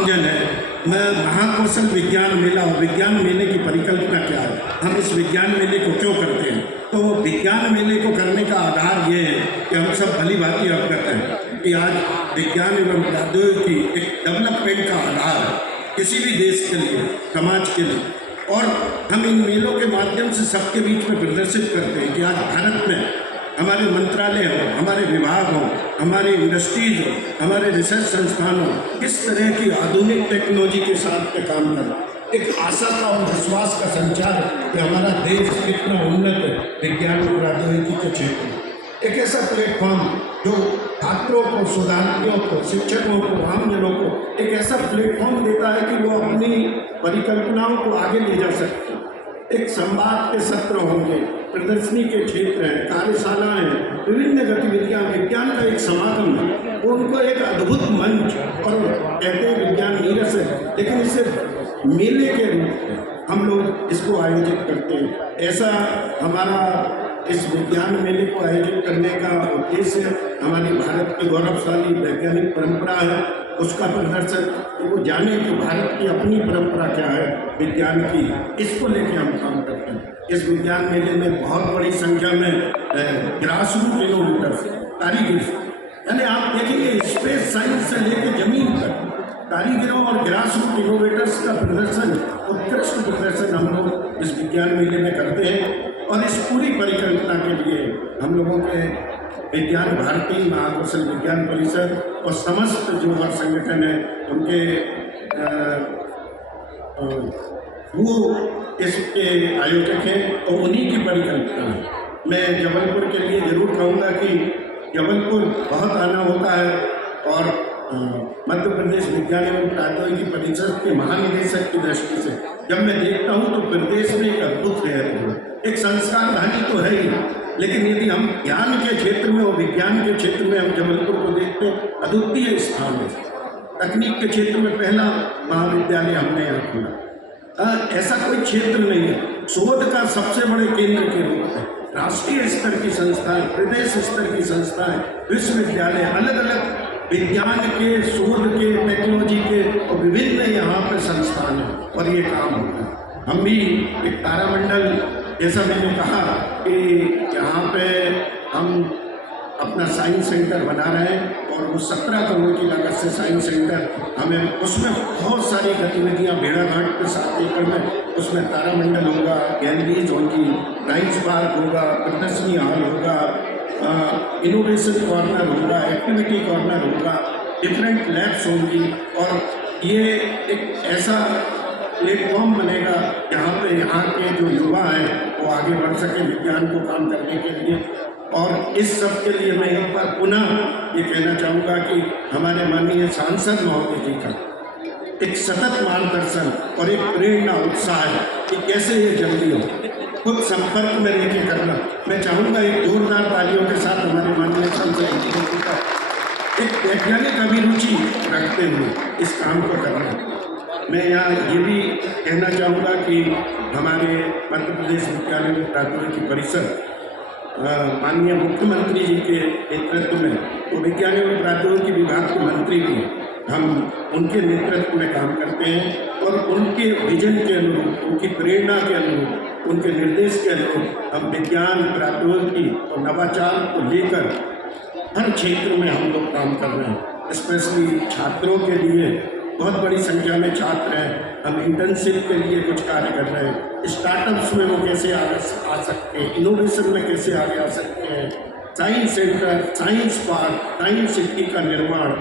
आमजन है, मैं महाकौशल विज्ञान मेला और विज्ञान मेले की परिकल्पना क्या है, हम इस विज्ञान मेले को क्यों करते हैं। तो विज्ञान मेले को करने का आधार ये है कि हम सब भली भांति अवगत हैं कि आज विज्ञान एवं प्रौद्योगिकी एक डेवलपमेंट का आधार है किसी भी देश के लिए, समाज के लिए। और हम इन मेलों के माध्यम से सबके बीच में प्रदर्शित करते हैं कि आज भारत में हमारे मंत्रालय हो, हमारे विभाग हो, हमारी इंडस्ट्रीज हो, हमारे रिसर्च संस्थान हो, किस तरह की आधुनिक टेक्नोलॉजी के साथ में काम कर रहा है। एक आशा का और विश्वास का संचार कि हमारा देश कितना उन्नत है विज्ञान और प्रौद्योगिकी के क्षेत्र में। एक ऐसा प्लेटफॉर्म जो छात्रों को, शोधार्थियों को, शिक्षकों को, आमजनों को एक ऐसा प्लेटफॉर्म देता है कि वो अपनी परिकल्पनाओं को आगे ले जा सकते हैं। एक संवाद के सत्र होंगे, प्रदर्शनी के क्षेत्र हैं, कार्यशालाएं हैं, विभिन्न गतिविधियां, विज्ञान का एक समागम है, वो उनको एक अद्भुत मंच। और कहते हैं विज्ञान नीरस है, लेकिन इसे मेले के रूप में हम लोग इसको आयोजित करते हैं। ऐसा हमारा इस विज्ञान मेले को आयोजित करने का उद्देश्य हमारी भारत की गौरवशाली वैज्ञानिक परंपरा है, उसका प्रदर्शन, तो वो जाने कि भारत की अपनी परंपरा क्या है विज्ञान की, इसको लेके हम काम करते हैं। इस विज्ञान मेले में बहुत बड़ी संख्या में ग्रास रूट इनोवेटर्स, कारीगर, यानी आप देखेंगे स्पेस साइंस से लेकर जमीन तक कारीगरों और ग्रास रूट इनोवेटर्स का प्रदर्शन, उत्कृष्ट प्रदर्शन हम लोग इस विज्ञान मेले में करते हैं। और इस पूरी परिकल्पना के लिए हम लोगों के विज्ञान भारती, महाकौशल विज्ञान परिषद और समस्त जो हर संगठन है उनके वो इसके आयोजक हैं, तो उन्हीं की परिकल्पना है। मैं जबलपुर के लिए जरूर कहूँगा कि जबलपुर बहुत आना होता है और मध्य प्रदेश विज्ञान एवं प्रौद्योगिकी परिषद के महानिदेशक की दृष्टि से जब मैं देखता हूँ तो प्रदेश में एक अद्भुत है, एक संस्कारधानी तो है ही, लेकिन यदि हम ज्ञान के क्षेत्र में और विज्ञान के क्षेत्र में हम जबलपुर को देखते हैं, अद्वितीय स्थान है। तकनीक के क्षेत्र में पहला महाविद्यालय हमने यहाँ खोला, ऐसा कोई क्षेत्र नहीं है। शोध का सबसे बड़े केंद्र के रूप में राष्ट्रीय स्तर की संस्थाएं, प्रदेश स्तर की संस्थाएं, विश्वविद्यालय, अलग अलग विज्ञान के, शोध के, टेक्नोलॉजी के और विभिन्न यहाँ पे संस्थान हैं और ये काम होता है। हम भी एक तारामंडल, जैसा मैंने कहा कि यहाँ पे हम अपना साइंस सेंटर बना रहे हैं और वो 17 करोड़ की लागत से साइंस सेंटर हमें, उसमें बहुत सारी गतिविधियाँ भेड़ाघाट के 7 एकड़ में, उसमें तारामंडल होगा, गैलरीज होगी, राइस पार्क होगा, प्रदर्शनी हॉल होगा, इनोवेशन कॉर्नर होगा, एक्टिविटी कॉर्नर होगा, डिफरेंट लैब्स होंगी। और ये एक ऐसा प्लेटफॉर्म बनेगा जहाँ पे यहाँ के जो युवा हैं वो आगे बढ़ सके विज्ञान को काम करने के लिए। और इस सब के लिए मैं एक बार पुनः ये कहना चाहूँगा कि हमारे माननीय सांसद महोदय जी का एक सतत मार्गदर्शन और एक प्रेरणा, उत्साह है कि कैसे ये जल्दी हो, खुद संपर्क में रह के करना। मैं चाहूँगा एक जोरदार तालियों के साथ हमारे माननीय सांसद जी का एक वैज्ञानिक अभिरुचि रखते हुए इस काम को करना। मैं यहाँ ये भी कहना चाहूँगा कि हमारे मध्य प्रदेश विज्ञान एवं प्रौद्योगिकी परिषद माननीय मुख्यमंत्री जी के नेतृत्व में, तो विज्ञान एवं प्रौद्योगिकी विभाग के मंत्री भी हम उनके नेतृत्व में काम करते हैं और उनके विजन के अनुरूप, उनकी प्रेरणा के अनुरूप, उनके निर्देश के अनुरूप हम विज्ञान, प्रौद्योगिकी और नवाचार को लेकर हर क्षेत्र में हम लोग काम कर रहे हैं। स्पेशली छात्रों के लिए बहुत बड़ी संख्या में छात्र हैं, हम इंटर्नशिप के लिए कुछ कार्य कर रहे हैं। स्टार्टअप्स में वो कैसे आ सकते हैं, इनोवेशन में कैसे आगे आ सकते हैं, science centre, science park, science city का निर्माण,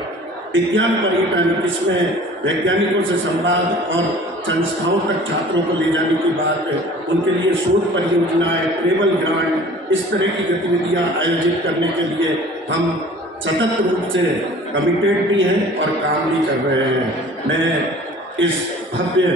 विज्ञान पर्यटन, इसमें वैज्ञानिकों से संवाद और संस्थाओं तक छात्रों को ले जाने की बात है, उनके लिए शोध परियोजनाएं, ट्रेवल ग्रांट, इस तरह की गतिविधियां आयोजित करने के लिए हम सतत रूप से कमिटेड भी हैं और काम भी कर रहे हैं। मैं इस भव्य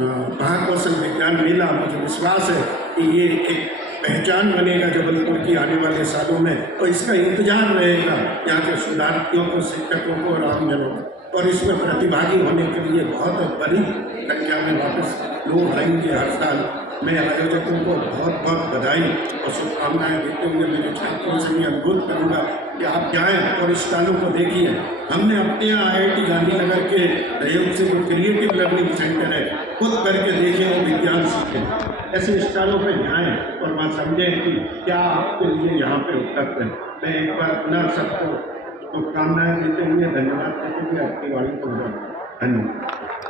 महाकौशल विज्ञान मेला, मुझे विश्वास है कि ये एक पहचान बनेगा जबलपुर की आने वाले सालों में, और इसका इंतजार रहेगा यहाँ के शोधार्थियों को, शिक्षकों को और आमजनों को। और इसमें प्रतिभागी होने के लिए बहुत बड़ी संख्या में वापस लोग आएंगे हर साल। मैं आयोजकों को बहुत बहुत बधाई और शुभकामनाएं देते हुए मेरे छात्रों से भी अनुरोध करूँगा कि आप जाएं और स्टॉलों को देखिए। हमने अपने यहाँ IIT गांधीनगर के सहयोग से जो क्रिएटिव लर्निंग सेंटर है खुद करके देखें और विज्ञान सीखें। ऐसे स्टॉलों पे जाएं और वहाँ समझें कि क्या आपके लिए यहाँ पे उपलब्ध है। मैं एक बार पुनः सबको शुभकामनाएं देते हुए, धन्यवाद देते हुए अपनी वाणी को धन्यवाद।